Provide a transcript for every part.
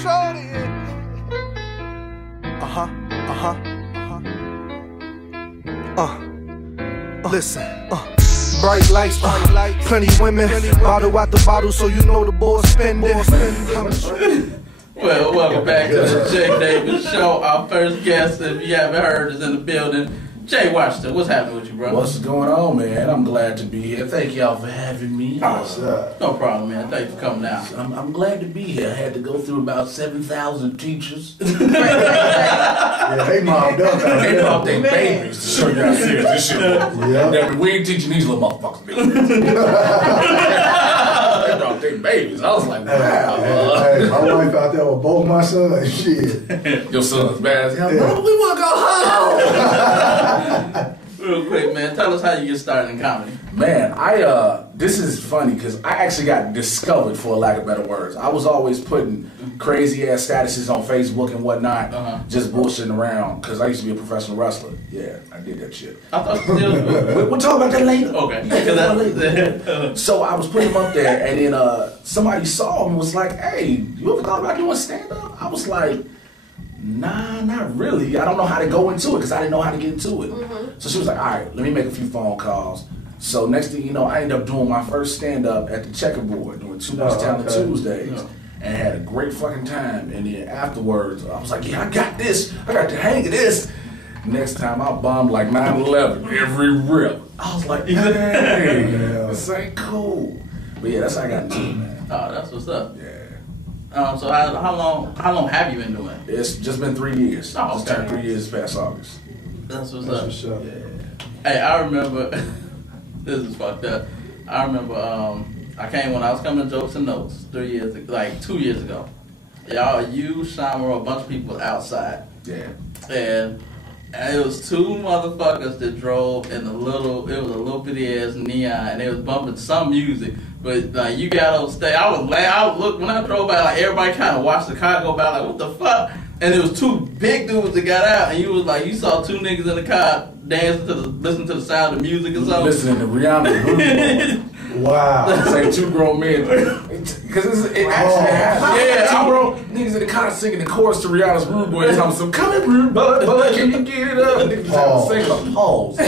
shorty. Listen, bright lights, plenty women, bottle out the bottle, so you know the boy spending. Well, welcome back to the Jay Davis Show. Our first guest, if you haven't heard, is in the building. Jay Washington, what's happening with you, brother? What's going on, man? I'm glad to be here. Thank y'all for having me. No problem, man. Thanks for coming out. I'm glad to be here. I had to go through about 7,000 teachers. Yeah, they mobbed up. They mobbed their babies to show you how serious this shit was. Yeah. We ain't teaching these little motherfuckers. They mobbed their babies. I was like, wow. Hey, my wife out there with both my sons. Shit. Your son's bad as hell. Yeah. We want to go home. Real quick, man, tell us how you get started in comedy. Man, this is funny because I actually got discovered, for lack of better words. I was always putting crazy ass statuses on Facebook and whatnot, just bullshitting around because I used to be a professional wrestler. Yeah, I did that shit. I thought you still we'll talk about that later. Okay. So I was putting them up there, and then somebody saw them and was like, "Hey, you ever thought about doing stand up?" I was like, nah, not really. I don't know how to go into it because I didn't know how to get into it. So she was like, all right, let me make a few phone calls. So next thing you know, I ended up doing my first stand-up at the Checkerboard, doing Too Much Talent Tuesdays, and had a great fucking time. And then afterwards, I was like, yeah, I got this. I got the hang of this. Next time, I bombed like 9/11 every rip. I was like, hey, this ain't cool. But yeah, that's how I got into it, man. Oh, that's what's up. Yeah. So how long have you been doing it? It's just been 3 years. Oh, Just turned 3 years past August. That's what's up. Yeah. Hey, I remember, this is fucked up. I remember I came when I was coming to Jokes and Notes 2 years ago. You, Shamar, a bunch of people outside. Yeah. And it was two motherfuckers that drove in it was a little bitty ass Neon, and they was bumping some music. But like you got on stage, I was look when I drove by, like everybody kind of watched the car go by, like what the fuck? And there was two big dudes that got out, and you was like, you saw two niggas in the car dancing listening to the sound of music or something. Listening to Rihanna. Wow. It's like two grown men. Because it actually happened. Yeah, two grown niggas in the car singing the chorus to Rihanna's Rude Boy. Telling some, come here, Rude Boy, can you get it up? Niggas singing a pause.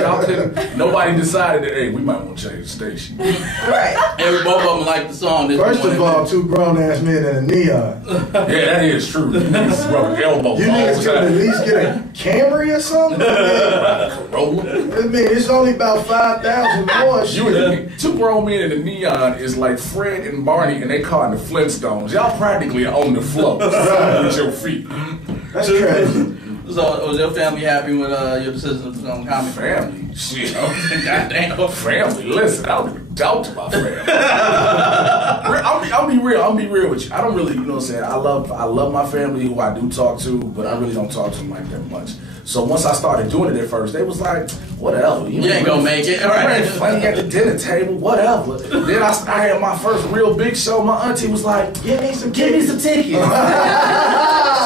Y'all couldn't. Nobody decided that, hey, we might want to change the station. Right. Both of them liked the song. First of all, two grown ass men in a neon. Yeah, that is true. You niggas rubbing elbows. You niggas could at least get a Camry or something? Corolla. I mean, it's only about 5,000 boys. Two grown men in the neon is like Fred and Barney and they caught in the Flintstones. Y'all practically on the floor with your feet. That's crazy. So was your family happy with your decision to become comedy? Family? Shit. Goddamn. Family. Listen, I don't even doubt my family. I'll be real with you. I don't really, you know what I'm saying? I love my family who I do talk to, but I really don't talk to them like that much. So once I started doing it at first, they was like, whatever. You ain't gonna make it. All right. Funny at the dinner table, whatever. Then I had my first real big show. My auntie was like, give me some tickets. She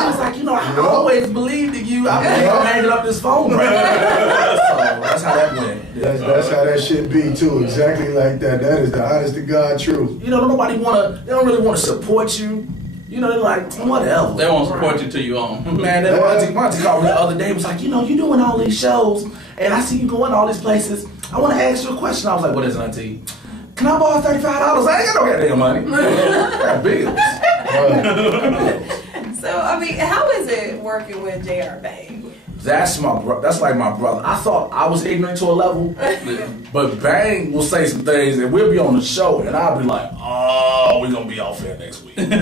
was like, you know, I always believed in you. I'm hanging up this phone right now. So that's how that went. That's how that shit be too. Exactly like that. That is the honest to God truth. You know, they don't really want to support you. You know, they're like, whatever. They won't support you till you own. Man, that Monty called me the other day. Was like, you know, you doing all these shows, and I see you going all these places. I want to ask you a question. I was like, what is it, Auntie? Can I borrow $35? I ain't got no goddamn money. I got bills. So, I mean, how is it working with J.R. Bang? That's like my brother. I thought I was ignorant to a level, but Bang will say some things, and we'll be on the show, and I'll be like, oh, we're going to be off here next week. Bang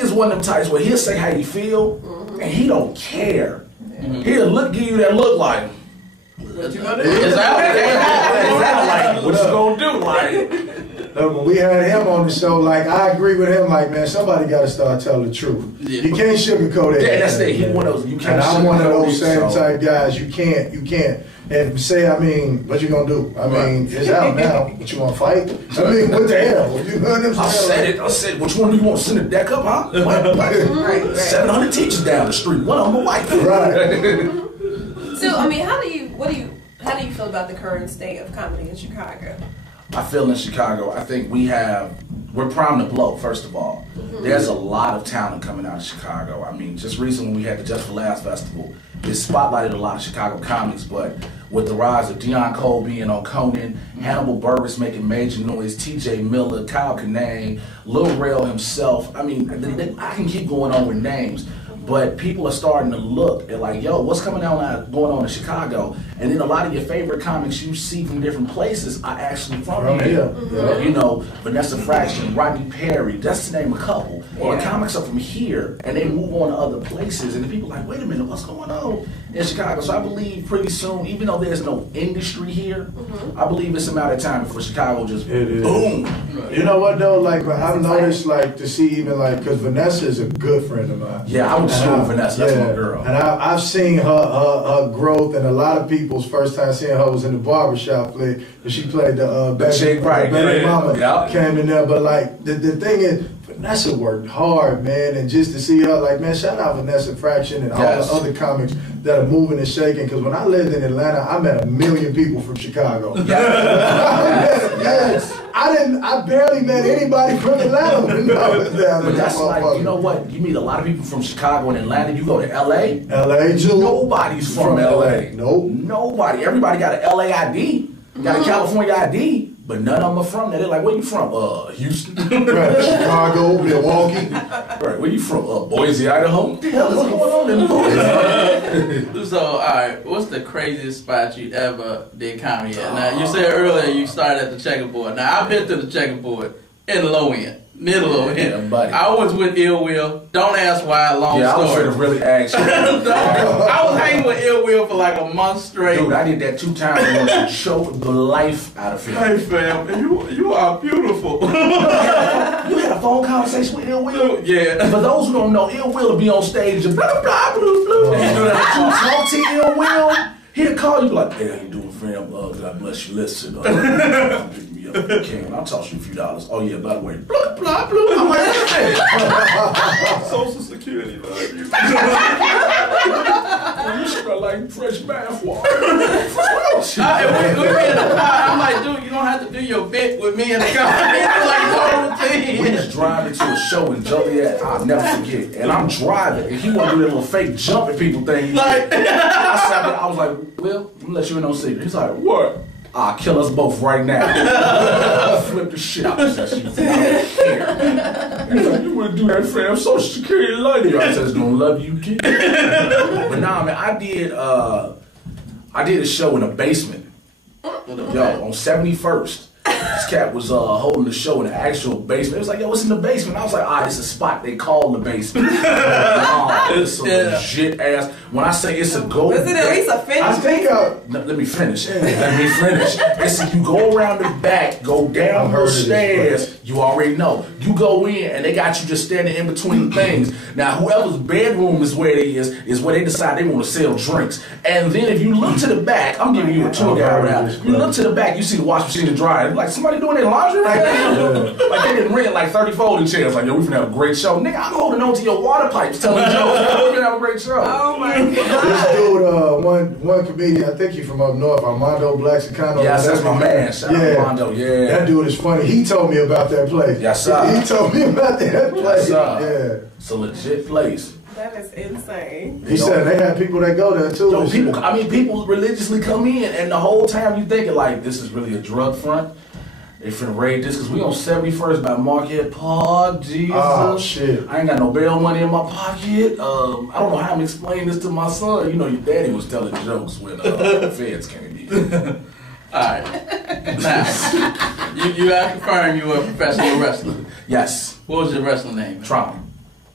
is one of them types where he'll say how he feel, and he don't care. He'll give you that look like, what you gonna do? Exactly. What you gonna do? Like, when we had him on the show, like, I agree with him, like, man, somebody got to start telling the truth. Yeah. You can't sugarcoat it. Yeah, that's it. He one of those, you can't. And I'm one of those same type guys. You can't. And say, I mean, what you gonna do? I mean, it's out now. What you wanna fight? I mean, what the hell? You know what I'm saying? I said, which one do you want to send the deck up, huh? Right. 700 teachers down the street. One of them a white. Right. So, I mean, how do you feel about the current state of comedy in Chicago? I feel in Chicago, I think we have we're primed to blow, first of all. There's a lot of talent coming out of Chicago. I mean, just recently we had the Just for Laughs Festival. It spotlighted a lot of Chicago comics, but with the rise of Deion Cole being on Conan, Hannibal Buress making major noise, TJ Miller, Kyle Kinane, Lil Rel himself. I mean, I can keep going on with names. But people are starting to look at like, yo, what's going on in Chicago? And then a lot of your favorite comics you see from different places are actually from here. Yeah. You know, Vanessa Fraction, Rodney Perry, that's to name a couple. Or the comics are from here and they move on to other places. And the people are like, wait a minute, what's going on in Chicago? So I believe pretty soon, even though there's no industry here, I believe it's a matter of time before Chicago just boom. You know what though? Like I've noticed, like to see even like because Vanessa is a good friend of mine. Yeah, I would show Vanessa. That's my girl. And I've seen her growth, and a lot of people's first time seeing her was in the barbershop play, and she played the Baby Mama came in there. But like the thing is, Vanessa worked hard, man, and just to see her, like, man, shout out Vanessa Fraction and all the other comics that are moving and shaking. Because when I lived in Atlanta, I met 1 million people from Chicago. I barely met anybody from Atlanta when I was down there. But that's like, you know what? You meet a lot of people from Chicago and Atlanta. You go to LA. LA too. Nobody's from LA. Nope. Nobody. Everybody got an LA ID. Got a California ID. But none of them are from there. They're like, where you from? Houston. Right. Chicago, Milwaukee. Right. Where you from? Boise, Idaho. What the hell is going on in Boise? So, all right, what's the craziest spot you ever did comedy at? Now, you said earlier you started at the checkerboard. Now, I've been to the checkerboard in the low end. Middle low end. Buddy. I was with Ill Will. Don't ask why, long story. I was trying to really ask you. I was hanging with Ill Will for like a month straight. Dude, I did that 2 times and choked the life out of him. Hey, fam, you are beautiful. You had a phone conversation with Ill Will? Yeah. For those who don't know, Ill Will will be on stage and blah, blah, blah, blah. And you talk to Ill Will, he'll call you like, hey, how you doing, fam? God bless you. Listen, pick me up if you can. I'll toss you a few dollars. Oh, yeah, by the way, blah, blah, blah. I'm like, hey. Social Security, love you. You smell like fresh bath water. We in the car. I'm like, dude, you don't have to do your bit with me in the car. It's like the whole thing. We was driving to a show in Joliet. I'll never forget. And I'm driving, and he want to do that little fake jumping people thing. Like, I was like, well, I'm gonna let you in on secret. He's like, what? I'll kill us both right now. Flip the shit out of that shit. I don't care. He's like, you wouldn't do that, fam. Social Security love you. I said, it's gonna love you, kid. But nah, man, I did a show in a basement. Yo, on 71st. This cat was holding the show in the actual basement. It was like, yo, what's in the basement? I was like, it's a spot they call the basement. It's a legit ass. When I say it's a go, is it at least a finish? I think let me finish. It's you go around the back, go down those stairs. You already know. You go in and they got you just standing in between things. Now, whoever's bedroom is where it is where they decide they want to sell drinks. And then if you look to the back, I'm giving you a tour guide around. You look to the back, you see the wash machine and dryer. Like somebody doing their laundry right now. Like they didn't rent like 30 folding chairs. Like, yo, we finna have a great show. Nigga, I'm holding on to your water pipes telling jokes. We're gonna have a great show. Oh my God. This dude, one comedian, I think he's from up north, Armando Blacksicano. Yes, that's my man. Shout out Armando, yeah. That dude is funny. He told me about that place. Yes, sir. He told me about that place. Yes, sir. Yeah. It's a legit place. That is insane. He said they had people that go there too. Yo, people religiously come in, and the whole time you thinking like, this is really a drug front. They finna raid this because we on 71st by Marquette Park. Jesus. Oh, shit. I ain't got no bail money in my pocket. I don't know how I'm explaining this to my son. You know, your daddy was telling jokes when the feds came in. Alright. Now, you have confirmed you were a professional wrestler. Yes. What was your wrestling name? Trauma.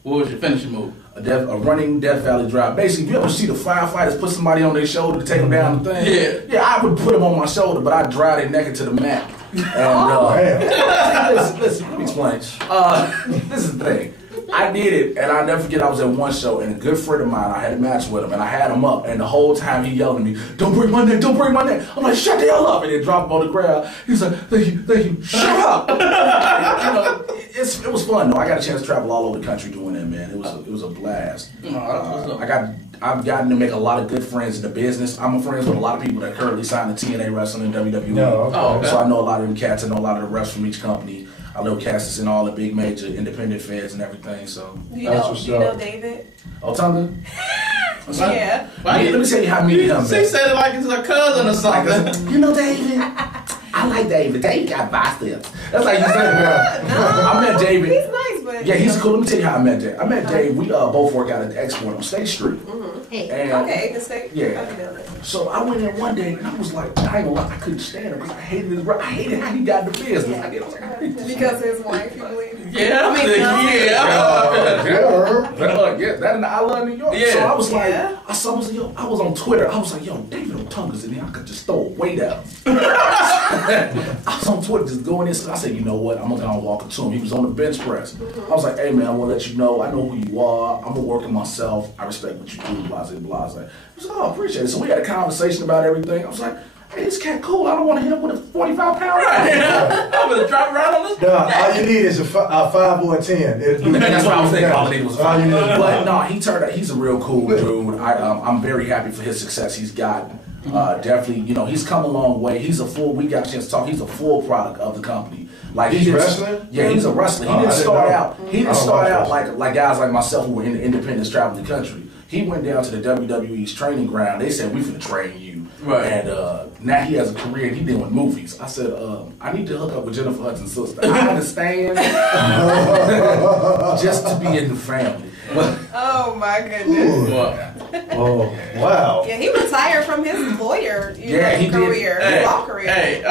What was your finishing move? A running Death Valley drive. Basically, if you ever see the firefighters put somebody on their shoulder to take them down the thing, yeah, I would put them on my shoulder, but I'd drive their neck into the mat. And listen, let me explain. This is the thing. I did it, and I'll never forget, I was at one show, and a good friend of mine, I had a match with him, and I had him up, and the whole time he yelled at me, don't break my neck, don't break my neck. I'm like, shut the hell up, and then drop him on the ground. He's like, thank you, shut up. You know, it was fun, though. I got a chance to travel all over the country doing that, man. It was a blast. I've gotten to make a lot of good friends in the business. I'm friends with a lot of people that currently sign the TNA Wrestling and WWE. No, okay. So I know a lot of them cats, I know a lot of the refs from each company. Our little cast is in all the big major independent feds and everything. So you know David? Otunga? Yeah. Let me tell you how I meet him. She said it like it's a cousin or something. You know David? I like David. David got biceps. That's like you said. No, I met David. He's nice, but yeah, he's cool. Let me tell you how I met Dave. I met Dave. We both work out at the Export on State Street. Okay, the state. Yeah. So I went in one day and I was like, I ain't gonna lie, I couldn't stand him because I hated how he got the business. Yeah. I was like, I hate this Because his wife, you believe? Yeah, that and I love New York. Yeah. So I was like, Yeah. I was on Twitter. I was like, yo, David Otunga's in here. I could just throw a weight at him. I was on Twitter just going in. So I said, you know what? I'm gonna walk up to him. He was on the bench press. I was like, hey man, I want to let you know. I know who you are. I'm gonna work on myself. I respect what you do. Blase, blase. He was like, oh, I appreciate it. So we had a conversation about everything. I was like, hey, this cat cool. I don't want to hit him with a 45-pound ride. I'm gonna drop it right on this. No, all you need is a 5 or a 10. That's what I was thinking. All I needed was All you need. But no, he turned out. He's a real cool dude. I'm very happy for his success. He's got definitely, you know, he's come a long way. He's a full. We got a chance to talk. He's a full product of the company. Like he's wrestling. Yeah, he's a wrestler. He didn't start out. He didn't start out like guys like myself who were in the independents traveling the country. He went down to the WWE's training ground. They said, we finna train you. Right. And now he has a career and he doing movies. I said, I need to hook up with Jennifer Hudson's sister. I understand. Just to be in the family. Oh my goodness. Oh, wow. Yeah, he retired from his lawyer career, law career. Hey,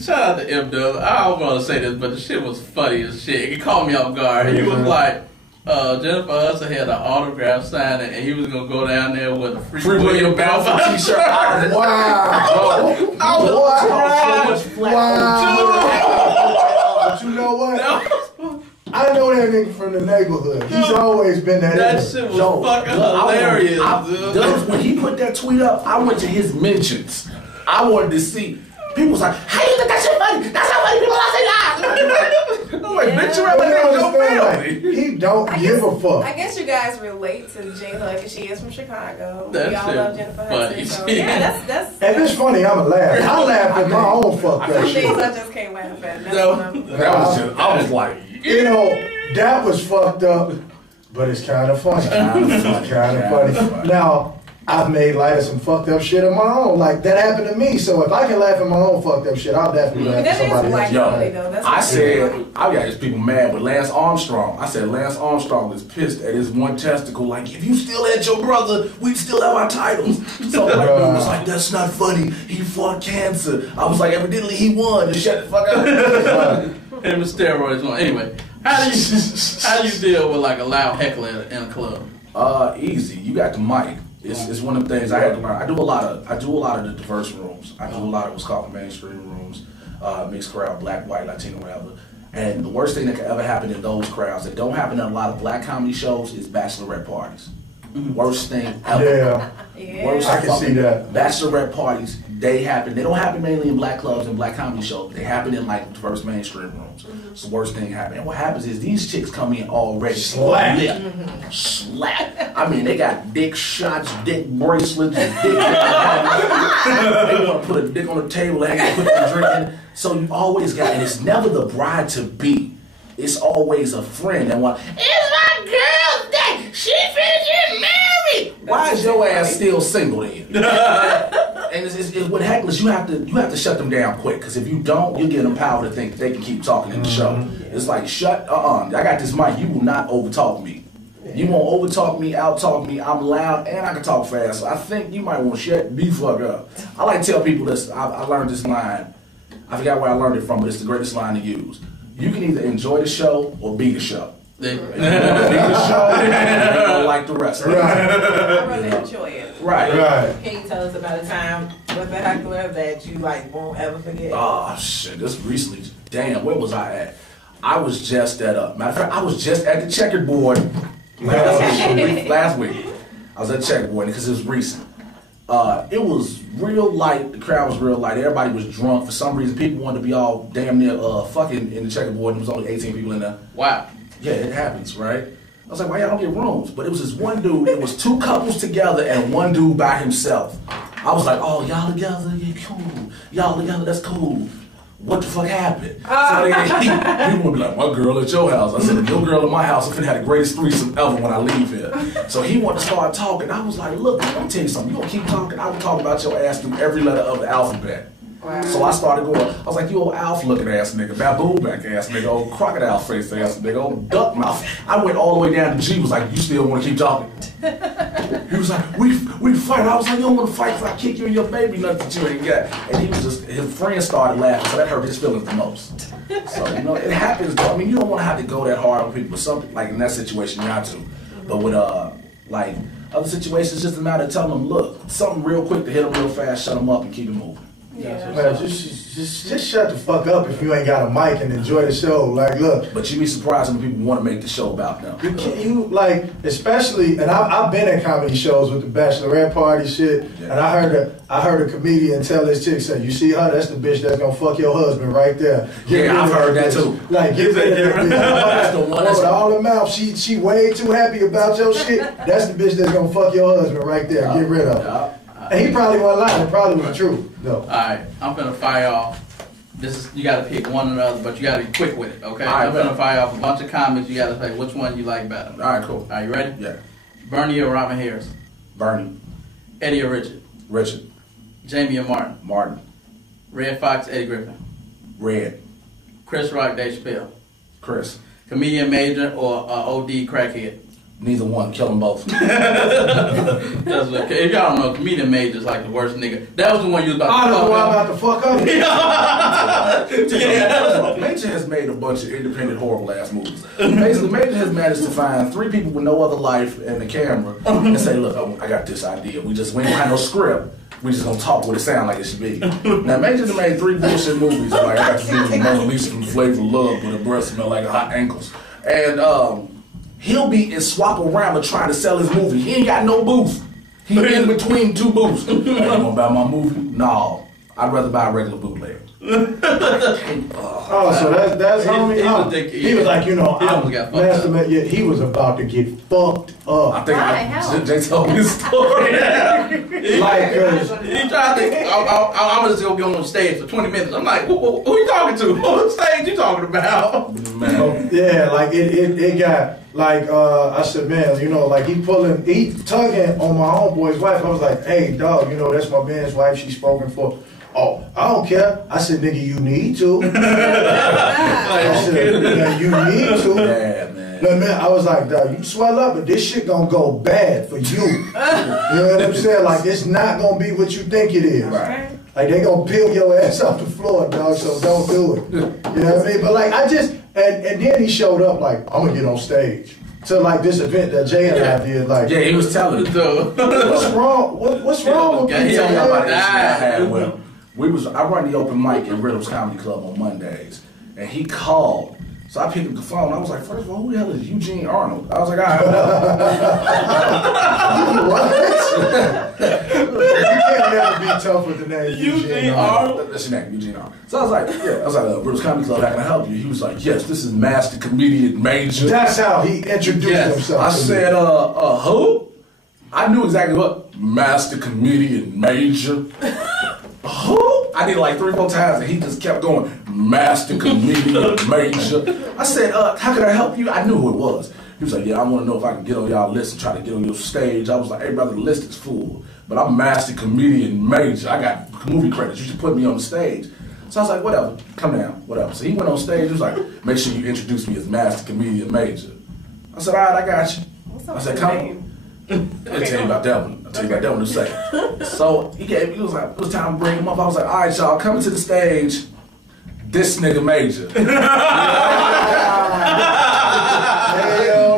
shout out to M Dub. I don't want to say this, but the shit was funny as shit. He caught me off guard. He was like, Jennifer Hudson had an autograph signing, and he was gonna go down there with a Free William Balfour t-shirt. Wow. I was so much But you know what? I know that nigga from the neighborhood. He's always been that. That shit was fucking hilarious, dude. When he put that tweet up, I went to his mentions. I wanted to see. People was like, how you think that shit funny? That's how funny people are saying that. I'm like, bitch, you like, he don't give a fuck. I guess you guys relate to J Hud because she is from Chicago. That we all shit love Jennifer funny. Hudson. So yeah, that's. If it's funny, I'ma laugh. I laugh at my own fuck that Some shit. things I just can't laugh at. That's I was like, You know, that was fucked up, but it's kind of funny. Kind of funny. Now, I've made light of some fucked up shit of my own. Like, that happened to me. So if I can laugh at my own fucked up shit, I'll definitely laugh at somebody else. I got these people mad with Lance Armstrong. I said, Lance Armstrong is pissed at his one testicle. Like, if you still had your brother, we'd still have our titles. So like, dude was like, that's not funny. He fought cancer. I was like, evidently he won. Just shut the fuck up. Him and steroids on. Anyway, how do you deal with like a loud heckler in a club? Easy. You got the mic. It's one of the things I had to learn. I do a lot of the diverse rooms. I do a lot of what's called the mainstream rooms, mixed crowd, black, white, Latino, whatever. And the worst thing that could ever happen in those crowds that don't happen in a lot of black comedy shows is bachelorette parties. Worst thing ever. Yeah. Worst I can see that. Bachelorette parties, they happen. They don't happen mainly in black clubs and black comedy shows. They happen in like diverse mainstream rooms. It's the worst thing happening. And what happens is these chicks come in already slap. I mean, they got dick shots, dick bracelets, and dick. They want to put a dick on the table and put the drink in. So you always got, and it's never the bride to be. It's always a friend that want. It's my girl's day. She finna get married. Why is your ass still single then? And it's what hecklers, you have to shut them down quick, because if you don't, you give them power to think that they can keep talking in the show. It's like, I got this mic, you will not overtalk me. You won't overtalk me, outtalk me, I'm loud, and I can talk fast. So I think you might want to shut the fuck up. I like to tell people this, I learned this line, I forgot where I learned it from, but it's the greatest line to use. You can either enjoy the show or be the show. If you want to be the show, you don't like the rest of it. I really enjoy it. Right. Can you tell us about a time with the heckler that you like won't ever forget? Oh shit, this recently, damn, where was I at? I was just at matter of fact, I was just at the checkerboard last week. I was at the checkerboard because it was recent. It was real light, the crowd was real light, everybody was drunk. For some reason, people wanted to be all damn near fucking in the checkerboard, and there was only 18 people in there. Wow. Yeah, it happens, right? I was like, why y'all don't get rooms? But it was this one dude, it was two couples together and one dude by himself. I was like, oh, y'all together? Yeah, cool. Y'all together, that's cool. what the fuck happened? So people would be like, my girl at your house. I said, your girl at my house, I'm finna have the greatest threesome ever when I leave here. So he wanted to start talking. I was like, look, let me tell you something. You gonna keep talking? I will talk about your ass through every letter of the alphabet. Wow. So I started going, I was like, you old Alf looking ass nigga, baboon back ass nigga, old crocodile face ass nigga, old duck mouth. I went all the way down to G, was like, you still want to keep talking? He was like, we fight. I was like, you don't want to fight if I kick you in your baby nuts that you ain't got. And he was just, his friends started laughing, so that hurt his feelings the most. So, you know, it happens though. I mean, you don't want to have to go that hard on people, but something, like in that situation, you have to. But with, like, other situations, it's just a matter of telling them, look, something real quick to hit them real fast, shut them up, and keep it moving. Yeah. Man, just shut the fuck up if you ain't got a mic and enjoy the show. Like, look. But you be surprised when people want to make the show about them. You like, especially, and I've been at comedy shows with the bachelorette party shit, and I heard a comedian tell this chick, say, you see her, that's the bitch that's gonna fuck your husband right there. Yeah, I've heard that too. Like, get rid of that bitch. That's the one with all the mouth, she way too happy about your shit. That's the bitch that's gonna fuck your husband right there. Get rid of her. And he probably wasn't lying. It probably was true. No. Alright, I'm finna fire off. This is, you gotta pick one or the other, but you gotta be quick with it, okay? Right, I'm finna fire off a bunch of comments. You gotta say which one you like better. Alright, cool. Are you ready? Yeah. Bernie or Robin Harris? Bernie. Eddie or Richard? Richard. Jamie or Martin? Martin. Red Fox, Eddie Griffin? Red. Chris Rock, Dave Chappelle? Chris. Comedian Major or OD Crackhead? Neither one. Kill them both. If y'all don't know, Comedian Major's like the worst nigga. That was the one you was about to fuck up. Yeah. Major has made a bunch of independent, horrible ass movies. Basically, Major has managed to find 3 people with no other life and the camera and say, look, I got this idea. We ain't gonna have no script. We just gonna talk what it sound like it should be. Now, Major made 3 bullshit movies. Like, I got to do with Mona Lisa from Flavor of Love, but her breasts smell like hot ankles. And he'll be and swap around and trying to sell his movie. He ain't got no booth. He in between 2 booths. Hey, you gonna buy my movie? No. I'd rather buy a regular bootleg. Oh, so that's homie. He was like, you know, he was about to get fucked up. I think Jay told me the story. Like, he tried to. I'm just gonna go on stage for 20 minutes. I'm like, who you talking to? What stage you talking about? Man. Yeah, like it got like I said, man, you know, like he tugging on my homeboy's wife. I was like, hey, dog, you know, that's my man's wife. She's spoken for. Oh, I don't care. I said, nigga, you need to. I said, yeah, you need to. Yeah, man. No, man, I was like, dog, you swell up, but this shit gonna go bad for you. You know what I'm saying? Like, it's not gonna be what you think it is. Right. Like, they gonna peel your ass off the floor, dog, so don't do it. You know what I mean? But, like, I just, and then he showed up, like, I'm gonna get on stage. So, like, this event that Jay and I did, like. Yeah, he was telling it. What's wrong? What's wrong with me? I run the open mic in Riddle's Comedy Club on Mondays, and he called. So I picked up the phone. I was like, first of all, who the hell is Eugene Arnold? I was like, all right, what? You can't never be tough with the name Eugene Arnold. That's your name, Eugene Arnold. So I was like, Riddle's Comedy Club, how can I help you? He was like, yes, this is Master Comedian Major. That's how he introduced himself. I said, who? I knew exactly what. Master Comedian Major. Who? I did it like 3 or 4 times, and he just kept going, Master Comedian Major. I said, how can I help you? I knew who it was. He was like, yeah, I want to know if I can get on y'all list and try to get on your stage. I was like, hey, brother, the list is full, but I'm Master Comedian Major. I got movie credits. You should put me on the stage. So I was like, whatever, come down, whatever. So he went on stage. He was like, make sure you introduce me as Master Comedian Major. I said, all right, I got you. I said, come. I'll tell you about that one. I'll tell you about that one in a second. So he was like, it was time to bring him up. I was like, all right, y'all, coming to the stage, this nigga Major. Hell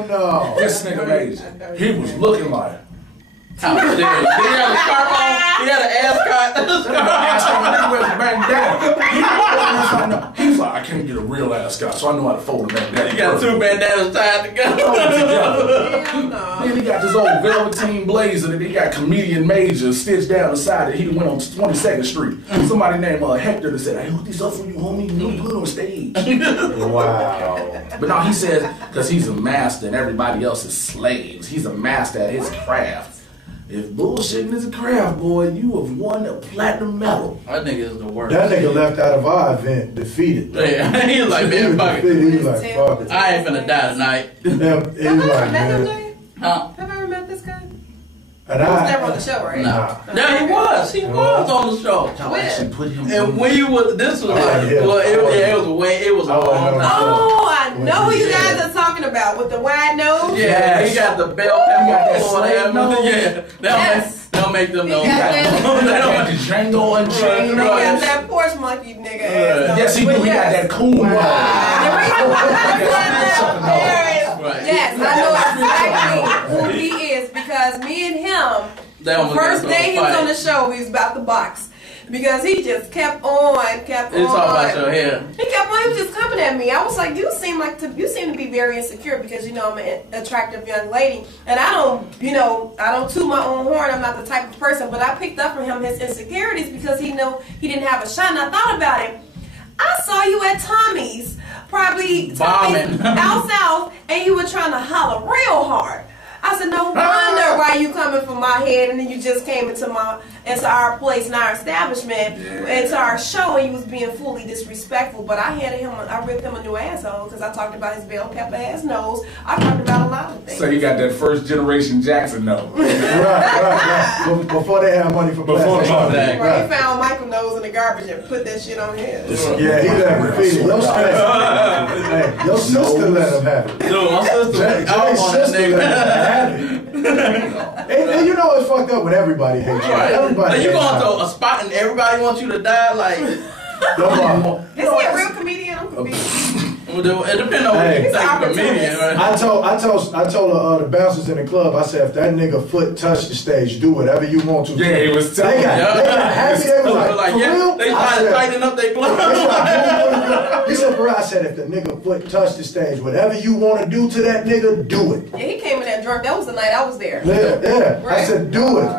no. This nigga Major. He was looking like. He had a scarf on. He had an ass cut. He was like, I can't get a real ass cut, so I know how to fold a bandana. He got 2 bandanas tied together. Then he got this old velveteen blazer, and he got Comedian Major stitched down the side. He went on 22nd Street. Somebody named Hector that said, I hooked this up for you, homie. You look good on stage. Wow. But no, he says, because he's a master and everybody else is slaves. He's a master at his craft. If bullshitting is a craft, boy, you have won a platinum medal. That nigga is the worst. That nigga left out of our event defeated. Yeah, he was like, man, fuck it. He was like, fuck it. I ain't finna die tonight. Yeah, he was Have I ever like, met him, man. Jay? Huh? Have I ever met this guy? And He was never on the show, right? Nah. Yeah, he was. He was on the show. Y'all actually put him And when you was, this was, yeah. well, it was a long time. Oh, I know who you guys are talking about with the wide nose. Yeah, he got the bell He got pepper that on slave him. nose. Yeah, they don't make them know. He got that. the Django and They chain. got that Porsche monkey nigga ass. Yes, he do. He got that cool one. Yes, I know exactly who he is because me and him, the first day he was on the show, we was about to box. Because he just kept on. He talking about your hair. He was just coming at me. I was like, you seem to be very insecure because I'm an attractive young lady. And I don't toot my own horn. I'm not the type of person. But I picked up from him his insecurities because he knew he didn't have a shot. And I thought about it. I saw you at Tommy's, probably Tommy's out south, and you were trying to holler real hard. I said, no wonder why you coming from my head, and then you just came into our place, in our establishment, into our show, and you was being fully disrespectful. But I ripped him a new asshole because I talked about his bell pepper ass nose. I talked about a lot of things. So you got that first generation Jackson nose. right. Before they had money for plastic. Right. He found Michael nose in the garbage and put that shit on his. Yeah, he let him feed it. Your sister let him have it. Dude, my sister, I was on that nigga. And you know what's fucked up when everybody hates you. Right. Everybody Like, you hates going you. to a spot and everybody wants you to die? Like, Is he a real comedian? I'm confused. it depends on what you think a comedian, right? I told the bouncers in the club, I said, if that nigga foot touched the stage, do whatever you want to. Yeah, he was telling They got happy. They was like, for real? They tried to tighten up their gloves. He said, for real, I said, if the nigga foot touched the stage, whatever you want to do to that nigga, do it. Yeah, he came in there drunk. That was the night I was there. Yeah. Right. I said, do it.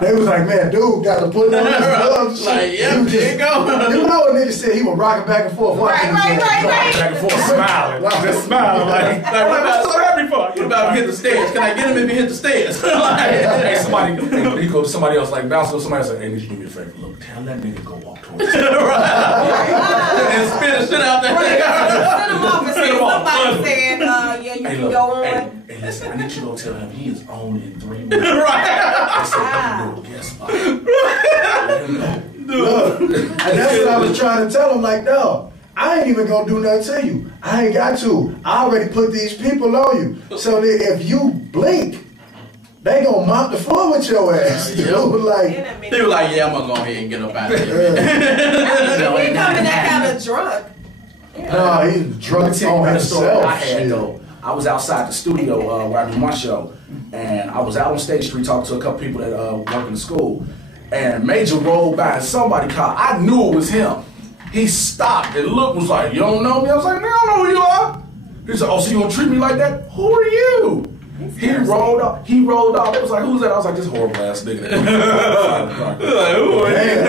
They was like, man, dude, got to put it on his gloves. Like, yeah, there you go. You know what nigga said? He was rocking back and forth. Right. back and forth, smiling. Just smiling. Like what's so happy for? What about hit the stairs? Can I get him if he hit the stairs? Hey, he goes to somebody else, like bounce to somebody else, like, hey, need you to do me a favor. Look, tell that nigga go walk towards you. And spit the shit out there. Send him off and say somebody said, yeah, you can go on. Hey, listen, I need you to go tell him he is on in 3 minutes. Right. I said, no, guess what? Let him know. Look, and that's what I was trying to tell him, like, no, I ain't even gonna do nothing to you. I ain't got to. I already put these people on you. So that if you blink, they gonna mop the floor with your ass. Dude. Like, He was like, yeah, I'm gonna go ahead and get up out of here. He coming that kind of drunk. no, he's drunk on himself. I had though. I was outside the studio where I do my show, and I was out on State Street talking to a couple people that work in the school, and Major rolled by and somebody called. I knew it was him. He stopped and looked, was like, you don't know me? I was like, man, I don't know who you are. He said, oh, so you gonna treat me like that? Who are you? He rolled off. It was like, who's that? I was like, this horrible ass nigga. Like, who are you?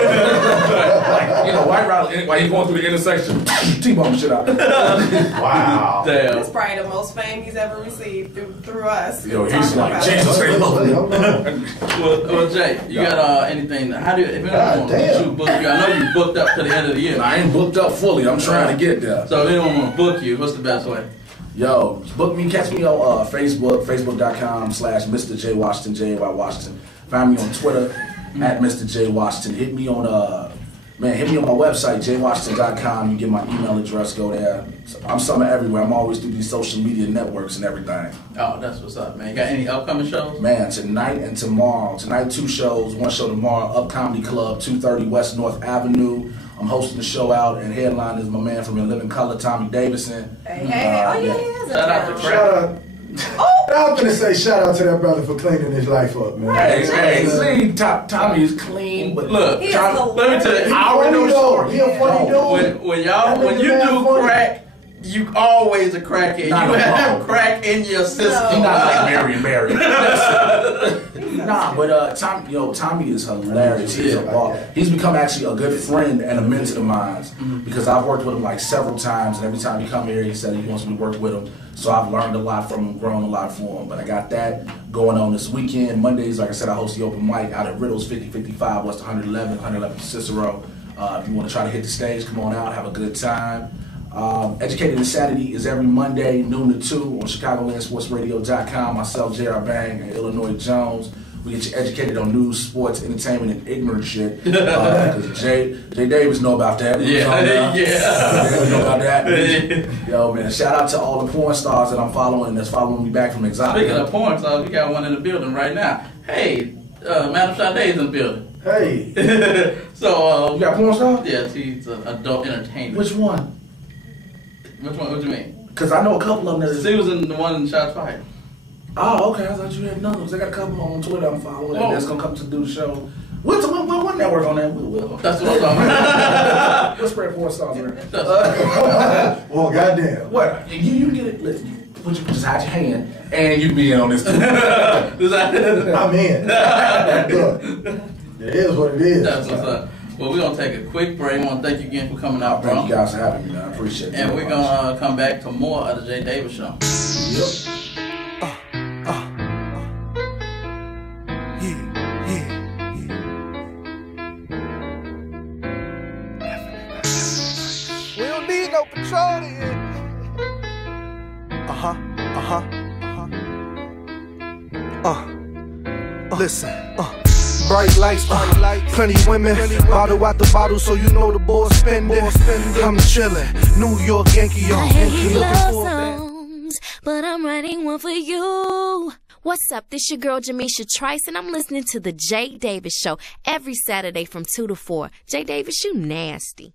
Like, white rider, while he's going through the intersection, T-bone shit out. Wow. Damn. That's probably the most fame he's ever received through us. Yo, he's like, Talking Jesus, they love me. Well, Jay, you got anything? If anyone wants to book you, I know you booked up to the end of the year. I ain't booked up fully. I'm trying to get there. So if anyone want to book you, what's the best way? Yo, book me, catch me on Facebook, facebook.com/Mr. J Washington, J.Y. Washington. Find me on Twitter at Mr. J Washington. Hit me on my website, jwashington.com. You get my email address, go there. So I'm somewhere everywhere. I'm always through these social media networks and everything. Oh, that's what's up, man. You got any upcoming shows? Man, tonight and tomorrow. Tonight, 2 shows. 1 show tomorrow, Up Comedy Club, 230 West North Avenue. I'm hosting the show out, and headline is my man from In Living Color, Tommy Davidson. Hey, oh yeah, he is. Shout out to Shout out. I'm gonna say shout out to that brother for cleaning his life up, man. Hey, see, Tommy is clean, but Look, He is let me tell you, I already know the story. He a funny dude. when you That do nigga funny. crack, you always a crackhead. Not You a have problem. crack in your system. He's not like Mary. Nah, but Tommy is hilarious. He's a ball. He's become actually a good friend and a mentor of mine because I've worked with him like several times, and every time he come here, he said he wants me to work with him. So I've learned a lot from him, grown a lot from him. But I got that going on this weekend. Mondays, like I said, I host the open mic out at Riddles 5055 West 111 Cicero. If you want to try to hit the stage, come on out, have a good time. Educated Insanity is every Monday, noon to 2 on ChicagolandSportsRadio.com. Myself, J.R. Bang, and Illinois Jones. We get you educated on news, sports, entertainment, and ignorant shit. Because Jay Davis know about that. Yeah. Know about that. Yo, man, shout out to all the porn stars that I'm following that's following me back from Exotic. Speaking of porn stars, we got one in the building right now. Hey, Madam Sade's in the building. Hey. So, you got porn stars? Yeah, she's an adult entertainer. Which one? Which one? What do you mean? Because I know a couple of them. She was in the one in Shots Fired. Oh, okay. I thought you had numbers. I got a couple on Twitter I'm following that's going to come to do the show. What network on that? That's what I'm talking about. We'll spread 4 stars around. Well, goddamn. What? You get it. Listen, you just hide your hand and you be in on this too. I'm in. Look, it is what it is. That's what's up. Well, we're going to take a quick break. I want to thank you again for coming out, bro. Thank you guys for having me, man. I appreciate it. And we're going to come back to more of the Jay Davis Show. Yep. We don't need no patrol here. Listen. Bright lights, plenty women, bottle out the bottle, so you know the boys spending. I'm chillin', New York Yankee on. I hate love songs, but I'm writing one for you. What's up? This your girl Jamisha Trice, and I'm listening to the Jay Davis Show every Saturday from 2 to 4. Jay Davis, you nasty.